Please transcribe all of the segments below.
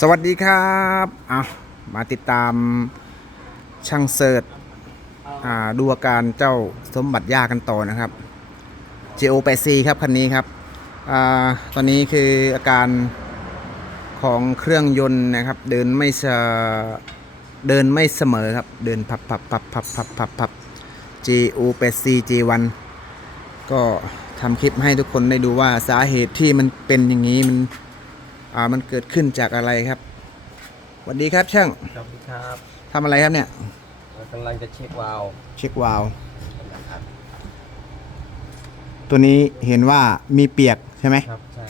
สวัสดีครับอะมาติดตามช่างเสิร์ชดูอาการเจ้าสมบัติยากันต่อนะครับ JO 8 c ครับคันนี้ครับอตอนนี้คืออาการของเครื่องยนต์นะครับ เดินไม่เสเดินไม่เสมอครับ เดินพับพับพับพับพับพับพับ JO 8 c J1 ก็ทำคลิปให้ทุกคนได้ดูว่าสาเหตุที่มันเป็นอย่างนี้มัน อ่ามันเกิดขึ้นจากอะไรครับสวัสดีครับช่างสวัสดีครับทำอะไรครับเนี่ยเรากำลังจะเช็ควาล์วเช็ควาล์วนะครับตัวนี้เห็นว่ามีเปียกใช่ไหมครับใช่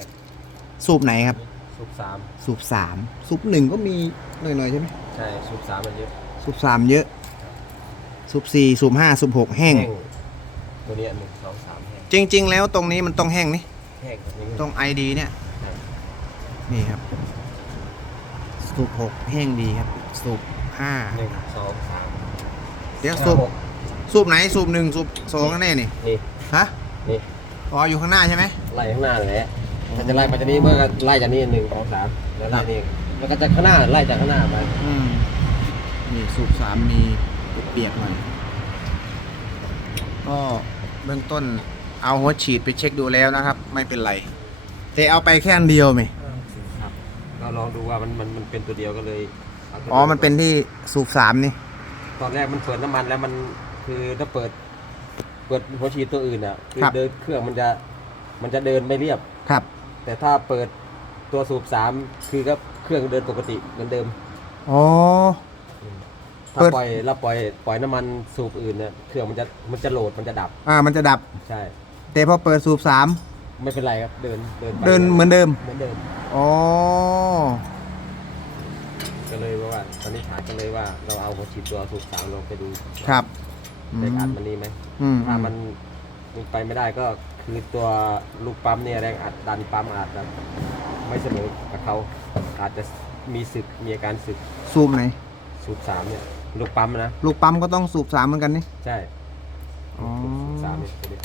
สูบไหนครับ สูบสามสูบสามสูบหนึ่งก็มีหน่อยๆใช่ไหมใช่สูบสามมันเยอะสูบสามเยอะสูบสี่สูบห้าสูบหกแห้ง ตัวเนี้ยหนึ่งสองสามแห้งจริง ๆ แล้วตรงนี้มันต้องแห้งนี่แห้งแบบนี้ตรงไอดีเนี่ย นี่ครับ สูบหกแห้งดีครับ สูบห้าหนึ่งสองสามเดี๋ยวสูบหกสูบไหนสูบหนึ่งสูบสองแน่นี่นี่ฮะนี่อ๋ออยู่ข้างหน้าใช่ไหมไล่ข้างหน้าเลยแหละถ้าจะไล่ไปจากนี้เมื่อก็ไล่จากนี้หนึ่งสองสามแล้วไล่นี่แล้วก็จะข้างหน้าไล่จากข้างหน้าไปอืมนี่สูบสามมีเปียกๆหน่อยก็เบื้องต้นเอาหัวฉีดไปเช็คดูแล้วนะครับ ไม่เป็นไรแต่เอาไปแค่อันเดียวไหมครับ ก็ลองดูว่ามันมันมันเป็นตัวเดียวก็เลยาตัวอ๋อ มันเป็นที่สูบสามนี่ ตอนแรกมันเปิดน้ำมันแล้วมันคือถ้าเปิด เปิดหัวฉีดตัวอื่นอะคือเดินเครื่องมันจะมันจะเดินไม่เรียบ ครับ แต่ถ้าเปิดตัวสูบสามคือก็เครื่องเดินปกติเหมือนเดิม อ๋อ ถ้าเปิด ปล่อยแล้วปล่อยปล่อยน้ำมันสูบอื่นเนี่ยเครื่องมันจะมันจะโหลดมันจะดับ อ่า มันจะดับ ใช่ แต่พอเปิดสูบสาม ไม่เป็นไรครับเดินเดินไปเดินเหมือนเดิม เหมือนเดิม อ๋อ ก็เลยว่าตอนนี้ถามกันเลยว่าเราเอาหัวฉีดตัวสูบสามลงไปดูครับอืแรงอัดมมันนี่ไหมอืมถ้ามันมันไปไม่ได้ก็คือตัวลูกปั๊มเนี่ยแรงอัดดันปั๊มอาจจะไม่เสมอกับเขาอาจจะมีสึกมีอาการสึกสูบไหน สูบสามเนี่ยลูกปั๊มนะ ลูกปั๊มก็ต้องสูบสามเหมือนกันนี่ ใช่อ๋อ สูบสามเนี่ยตัวเดียว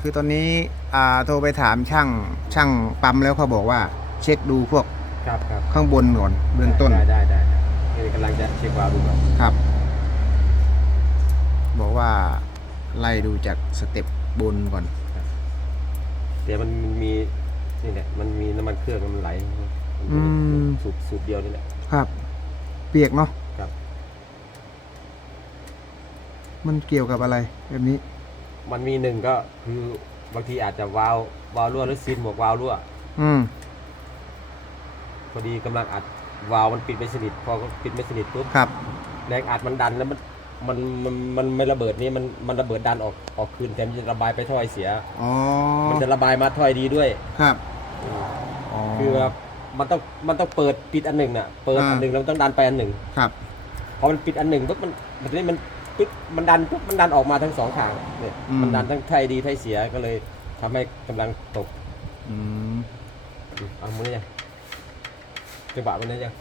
คือตอนนี้อ่าโทรไปถามช่างช่างปั๊มแล้วเขาบอกว่าเช็คดูพวกครับครับข้างบนก่อนเบื้องต้นได้ได้ได้ได้นี่กำลังจะเช็ควาล์วดูก่อนครับ บอกว่าไล่ดูจากสเต็ปบนก่อน เดี๋ยวมันมีนี่แหละมันมีน้ำมันเครื่องมันไหลอืม สูบสูบเดียวนี่แหละครับ เปียกเนาะครับ มันเกี่ยวกับอะไรแบบนี้ มันมีหนึ่งก็คือบางทีอาจจะวาล์ววาล์วรั่วหรือซีนหมวกวาล์วรั่วอืม พอดีกำลังอัดวาล์วมันปิดไม่สนิทพอปิดไม่สนิทปุ๊บครับ แรงอัดมันดันแล้วมันมันมันมันไม่ระเบิดนี่มันมันระเบิดดันออกออกคืนแต่มันจะระบายไปท่อไอเสีย อ๋อ มันจะระบายมาท่อไอดีด้วย ครับ อ๋อ คือแบบมันต้องมันต้องเปิดปิดอันหนึ่งน่ะเปิดอ่า อันหนึ่งแล้วมันต้องดันไปอันหนึ่งครับ พอมันปิดอันหนึ่งปุ๊บมันมันนี่มัน ปุ๊บมันดันปุ๊บมันดันออกมาทั้งสองข้างเนี่ยอืม มันดันทั้งไทยดีไทยเสียก็เลยทำให้กำลังตกอืมอืมเอามือยังจังหวะมันนั้นยัง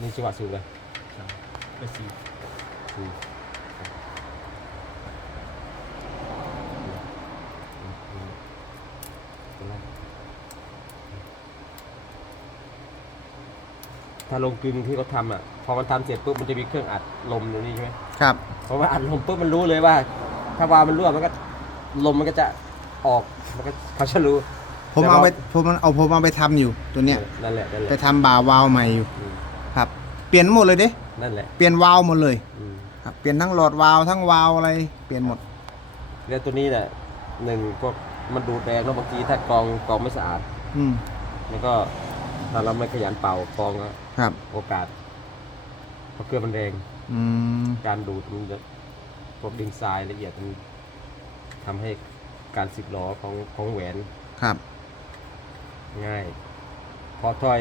นี่จังหวะสูงเลย ไปสี่อื ถ้าลงกึ่งที่เขาทำอะพอมันทำเสร็จปุ๊บมันจะมีเครื่องอัดลมตรงนี้ใช่ไหมครับ พอมันอัดลมปุ๊บมันรู้เลยว่า ถ้าวาล์วมันรั่วมันก็ลมมันก็จะออกมันก็เขาจะรู้ ผมเอาไปผมเอาผมเอาไปทำอยู่ตัวเนี้ยนั่นแหละนั่นแหไปละ ทำบาวาล์วใหม่อยู่อืม ครับ เปลี่ยนหมดเลยเด้นั่นแหละเปลี่ยนวาล์วหมดเลยอืมครับเปลี่ยนทั้งหลอดวาล์วทั้งวาล์วอะไรเปลี่ยนหมดแล้วตัวนี้เนี่ยหนึ่งพวกมันดูดแรงแล้วบางทีถ้ากรองกรองไม่สะอาด อืมมันก็ถ้าเราไม่ขยันเป่ากรองก็ ครับ โอกาสเพราะเครื่องมันแรง อืม การดูดมันจะพวกดินทรายละเอียดมันทำให้การสิบล้อของของแหวนครับ ง่ายพอถ้อย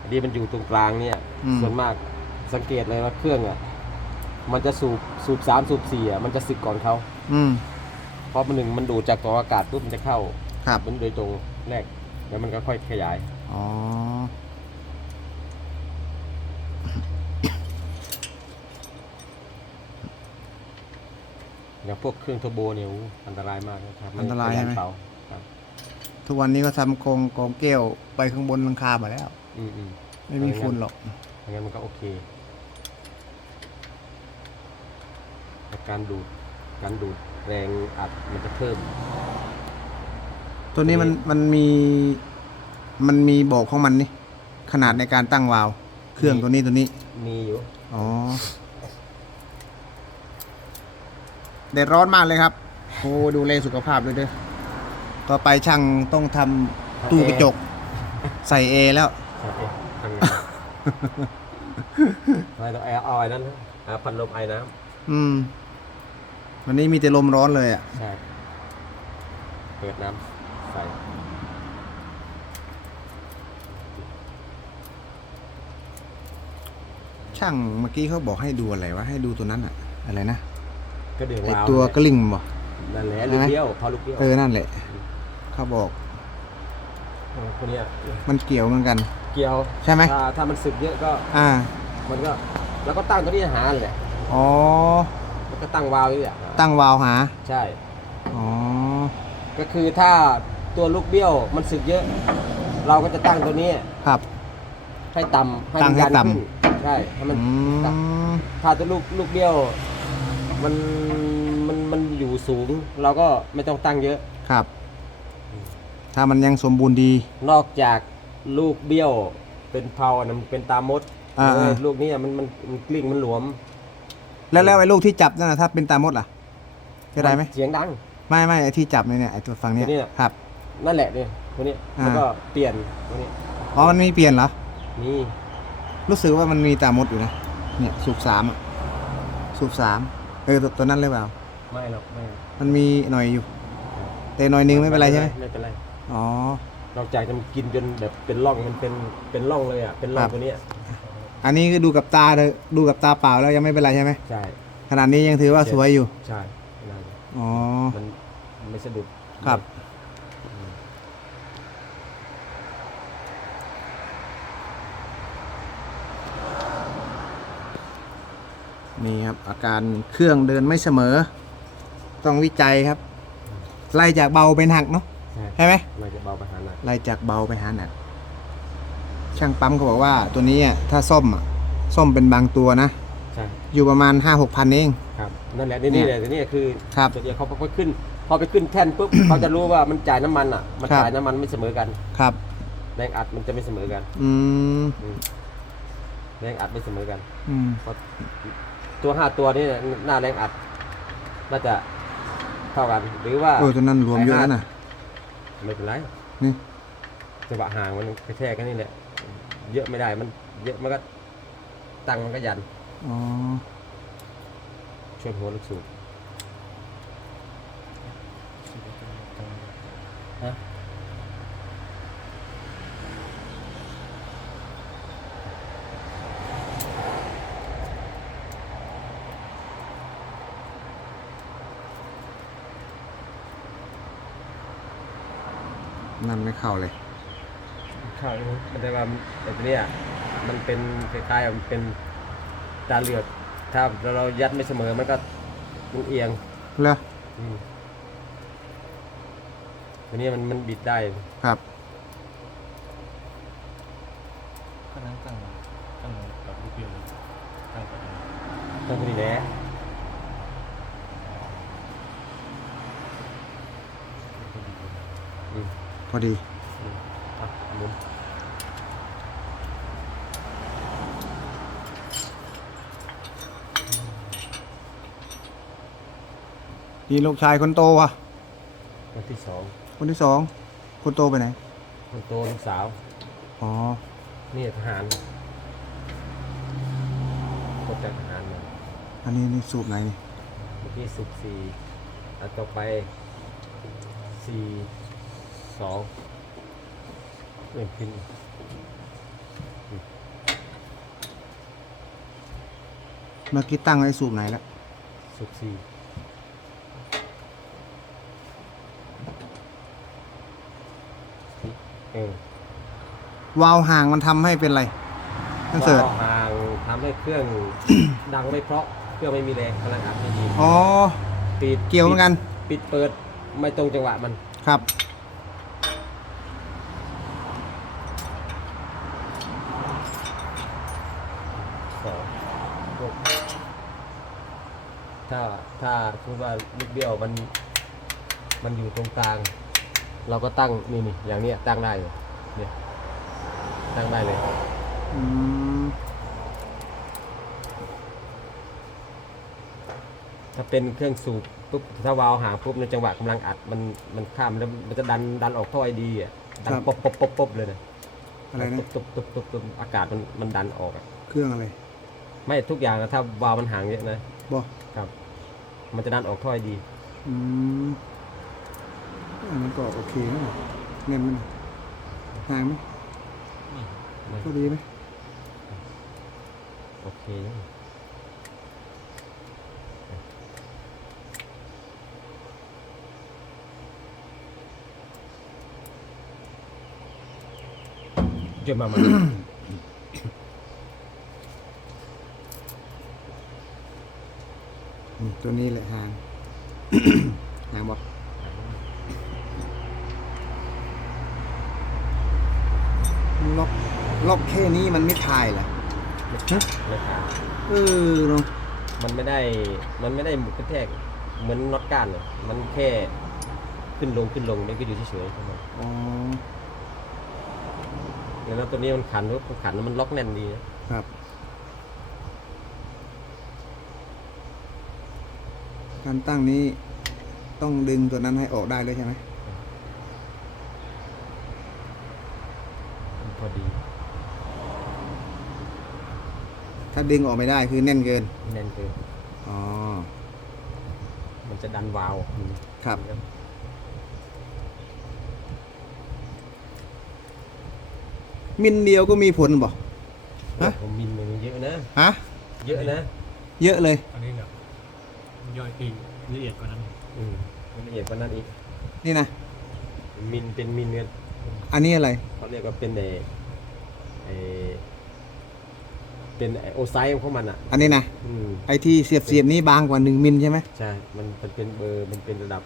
อันนี้มันอยู่ตรงกลางเนี่ย อืม ส่วนมากสังเกตเลยว่าเครื่องอะมันจะสูบสูบสามสูบสี่อะมันจะสึกก่อนเขาอืม เพราะมันหนึ่งมันดูดจากกรองอากาศปุ๊บมันจะเข้าครับ มันโดยตรงแรกแล้วมันก็ค่อยขยาย อ๋อ อย่างพวกเครื่องเทอร์โบเนี่ยอู้อันตรายมากนะครับอันตรายใช่ไหมเป่าครับทุกวันนี้ก็ทำโครงกองแก้วไปข้างบนหลังคามาแล้ว อืมอืม ไม่มีฝุ่นหรอกงั้นมันก็โอเคแต่การดูด การดูดแรงอัดมันจะเพิ่ม ตัวนี้มันมันมี มันมีบอกของมันนี่ขนาดในการตั้งวาล์วเครื่องตัวนี้ตัวนี้ มีอยู่ อ๋อ แดดร้อนมากเลยครับโอ้ดูแลสุขภาพด้วยเด้อต่อไปช่างต้องทำตู้กระจก ใส่เอแล้วใช่เอ๊ะทำไงไม่ต้องแอร์เอาไอ้นั้นนะหาพัดลมไอ้น้อืม วันนี้มีแต่ลมร้อนเลยอะำใช่เปิดน้ำใส่ช่างเมื่อกี้เขาบอกให้ดูอะไรวะให้ดูตัวนั้นอะอะไรนะ ก็เดือดไอวาวตัวกระลิ่งบอกนั่นแหละใช่ลูกไหมเบี้ยวพอลูกเบี้ยวเออ นั่นแหละ เขาบอกเออคนเนี้ยมันเกี่ยวเหมือนกัน เกี่ยวใช่ไหม ถ้าถ้ามันสึกเยอะก็อ่า มันก็แล้วก็ตั้งตัวนี้หาแหละอ๋อ แล้วก็ตั้งวาล์วนี่แหละตั้งวาล์วหา ใช่ อ๋อ ก็คือถ้าตัวลูกเบี้ยวมันสึกเยอะ เราก็จะตั้งตัวนี้ครับ ให้ต่ำให้ตั้มังนให้ยันต่ำ ขึ้นใช่ให้มัน อืต่ำมถ้าตัวลูกลูกเบี้ยว มันมันมันอยู่สูง เราก็ไม่ต้องตั้งเยอะ ครับ ถ้ามันยังสมบูรณ์ดี นอกจากลูกเบี้ยวเป็นเพานะมันเป็นตามดอ่าเออลูกนี้มันมันมันกลิ้งมันหลวมแล้วแล้วไอ้ลูกที่จับนั่นนะถ้าเป็นตามดล่ะจะได้ไหมเสียงดัง ไม่ไม่ไอ้ที่จับเนี่ยเนี่ยไอ้ตัวฝั่งเนี้ยตัวนี้น่ะครับ นั่นแหละเนี่ยตัวนี้อ่า แล้วก็เปลี่ยนตัวนี้อ๋อมันมีเปลี่ยนเหรอ นี่รู้สึกว่ามันมีตามดอยู่นะ เนี่ยสูบสามอะสูบสาม เออตัวตัวนั้นเลยเปล่า ไม่หรอกไม่มันมีหน่อยอยู่ แต่หน่อยนึงไม่เป็นไรใช่ไหมไม่เป็นไรอ๋อ นอกจากจะกินจนแบบเป็นร่องมันเป็นเป็นร่องเลยอะเป็นร่อคงรับ ตัวเนี้ยอันนี้คือดูกับตาเลยดูกับตาเปล่าแล้วยังไม่เป็นไรใช่ไหมใช่ ขนาดนี้ยังถือว่าสวยอยู่ ใช่ไม่เป็นไรอ๋อ มันไม่สะดุดครับ นี่ครับอาการเครื่องเดินไม่เสมอ ต้องวิจัยครับ ไล่จากเบาเป็นหนักเนาะใช่ใช่ไหมเราจะเบาไปหาหนักไล่จากเบาไปหาหนักช่างปั๊มเขาบอกว่าตัวนี้อะถ้าซ่อมอะซ่อมเป็นบางตัวนะใช่อยู่ประมาณห้าหกพันเอง ครับนั่นแหละนี่นี่แหละนี่คือครับตัวเดียวเขาพอขึ้น พอไปขึ้นแท่นปุ๊บเขาจะรู้ว่ามันจ่ายน้ำมันอะมันครับ จ่ายน้ำมันไม่เสมอกัน ครับ แรงอัดมันจะไม่เสมอกันอืมอืมแรงอัดไม่เสมอกันอืม เพราะ ตัวห้าตัวนี้เนี่ยหน้าแรงอัด น่าจะเท่ากันหรือว่าโอ้ตัวนั้นรวมเยอะแล้วนะไม่เป็นไรนี่จังหวะห่างมันกระแทกกันนี่แหละเยอะไม่ได้มัน เยอะมันก็ตั้งมันก็ยันอ๋อช่วยหัวลูกสูบฮะ นั่นไม่เข้าเลยข้าวมันแต่ว่าไอ้ตัวเนี้ยมันเป็นคล้ายๆมันเป็นตาเลือกถ้าเรายัดไม่เสมอมันก็มันเอียงแล้วอืมตัวนี้มันมันบิดได้ ครับ ก็นั่งตั้งตั้งกับลูกเบี้ยวเลยตั้งกับต้องตัวนี้แหละอืม พอดีอืมอะหมุนนี่ลูกชายคนโตวะคนที่สองคนที่สองคนโตไปไหน คนโตลูกสาว อ๋อ นี่ทหารคนจากทหารมาอันนี้นี่สูบไหนนี่เมื่อกี้สุกสี่อันต่อไปสี่ สองเริ่มขึ้นเมื่อกี้ตั้งไว้สูบไหนแล้วสุกสี่เออวาล์วห่างมันทำให้เป็นไรนั่นเสิร์ชวาล์วห่างทำให้เครื่อง ดังไม่เพราะเครื่องไม่มีแรงพลังอัดไม่ดีอ๋อ ปิดเกี่ยวเหมือนกัน ปิดเปิดไม่ตรงจังหวะมัน ครับ ถ้า ถ้าสมมติว่าลูกเบี้ยวมัน มันอยู่ตรงกลาง เราก็ตั้งนี่นี่อย่างเนี้ยตั้งได้เลยเนี่ยตั้งได้เลย อืมถ้าเป็นเครื่องสูบปุ๊บถ้าวาล์วหางปุ๊บในจังหวะกำลังอัดมันมันข้ามแล้วมันจะดันดันออกท่อไอดีอะดันป๊บป๊บป๊บป๊บเลยนะอะไรนะตุ๊บตุ๊บตุ๊บตุ๊บอากาศมันมันดันออกอะเครื่องอะไรไม่ทุกอย่างนะถ้าวาล์วมันห่างเยอะนะ บอครับ มันจะดันออกท่อไอดี อืมอันนั้นก็โอเคนะเงินมันห่างไหมไม่ ก็ดีไหมโอเคเดี๋ยวมามา อืม ตัวนี้แหละห่างห่างบอกล็อกล็อกแค่นี้มันไม่พายเหรอไม่ขาดเออเนาะมันไม่ได้ มันไม่ได้หมุนกระแทก เหมือนน็อตก้านเลยมันแค่ขึ้นลงขึ้นลงมันก็อยู่เฉยๆครับผมอ๋อแล้วตัวนี้มันขันปุ๊บมันขันแล้วมันล็อกแน่นดีนะครับ การตั้งนี้ต้องดึงตัวนั้นให้ออกได้เลยใช่ไหมมันพอดี ถ้าดึงออกไม่ได้คือแน่นเกิน แน่นเกิน อ๋อ มันจะดันวาล์วครับ มินเดียวก็มีผลบ่ฮะผมมินมันเยอะนะ ฮะ เยอะนะ เยอะเลย อันนี้แบบ ย่อยอีกละเอียดกว่านั้นอืมมันละเอียดกว่านั้นอีกนี่นะ มินเป็นมินเนี่ยอันนี้อะไร เขาเรียกว่าเป็นไอไอเป็นไอ้โอไซต์ของมันอะ อันนี้นะ อืมไอที่เสียบเสียบๆนี้บางกว่าหนึ่งมิลใช่ไหมใช่มันมันเป็นเบอร์มันเป็นระดับ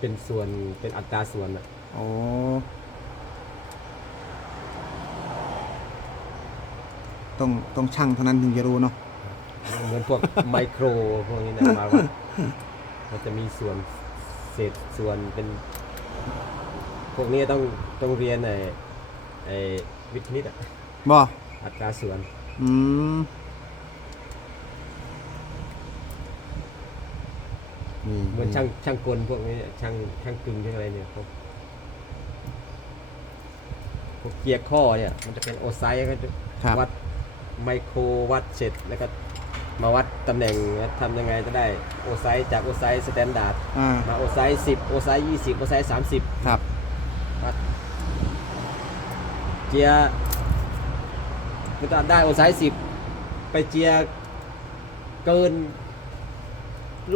เป็นส่วนเป็นอัตราส่วนอะอ๋อ ต้องต้องช่างเท่านั้นถึงจะรู้เนาะ เหมือนพวกไมโครพวกนี้นะมาว่ามันจะมีส่วนเศษส่วนเป็น พวกนี้ต้องต้องเรียนไอ้ไอ้วิทย์คณิตอะบ่อัตราส่วนอืมนี่เหมือนช่างช่างกลพวกนี้เนี่ยช่างช่างกึ่งช่างอะไรเนี่ยพวกพวกเกียร์ข้อเนี่ย มันจะเป็นโอไซต์ก็จะครับ วัดไมโครวัดเสร็จแล้วก็ มาวัดตำแหน่งว่าทำยังไงจะได้โอไซต์จากโอไซต์สแตนดาร์ดอ่ามาโอไซต์สิบโอไซต์ยี่สิบโอไซต์สามสิบครับวัดเจียร์มันจะได้โอไซต์สิบไปเจียร์เกิน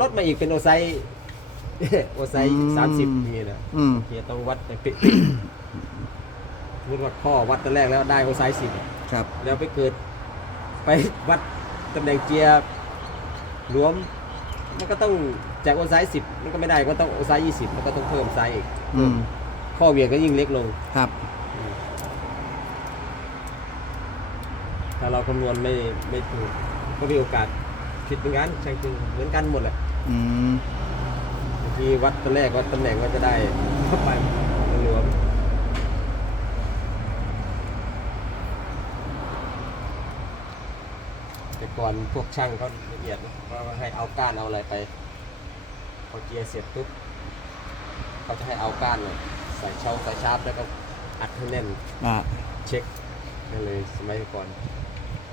ลดมาอีกเป็นโอไซต์โอไซต์สามสิบนี่นะอืมเจียร์ต้องวัดให้เป๊ะๆนึกว่าข้อวัดตอนแรกแล้วได้โอไซต์สิบครับ แล้วไปเกิดไปวัด ตำแหน่งเจียร์รวม มันก็ต้องจากโอไซส์สิบมันก็ไม่ได้ก็ต้องโอไซส์ยี่สิบมันก็ต้องเพิ่มไซส์อีกอืมข้อเหวี่ยงก็ยิ่งเล็กลง ครับ ถ้าเราคำนวณไม่ไม่ถูกก็มีโอกาสผิดเหมือนกันใช่จริงเหมือนกันหมดแหละอืม บางทีวัดตอนแรกวัดตำแหน่งก็จะได้เข้าไปรวมแต่ ก่อนพวกช่างเขาละเอียดนะเขาให้เอาก้านเอาอะไรไป พอเจียร์เสร็จปุ๊บเขาจะให้เอาก้านเลยใส่ช่องใส่ชาร์ปแล้วก็อัดให้แน่นอ่า เช็คนั่นเลยสมัยก่อน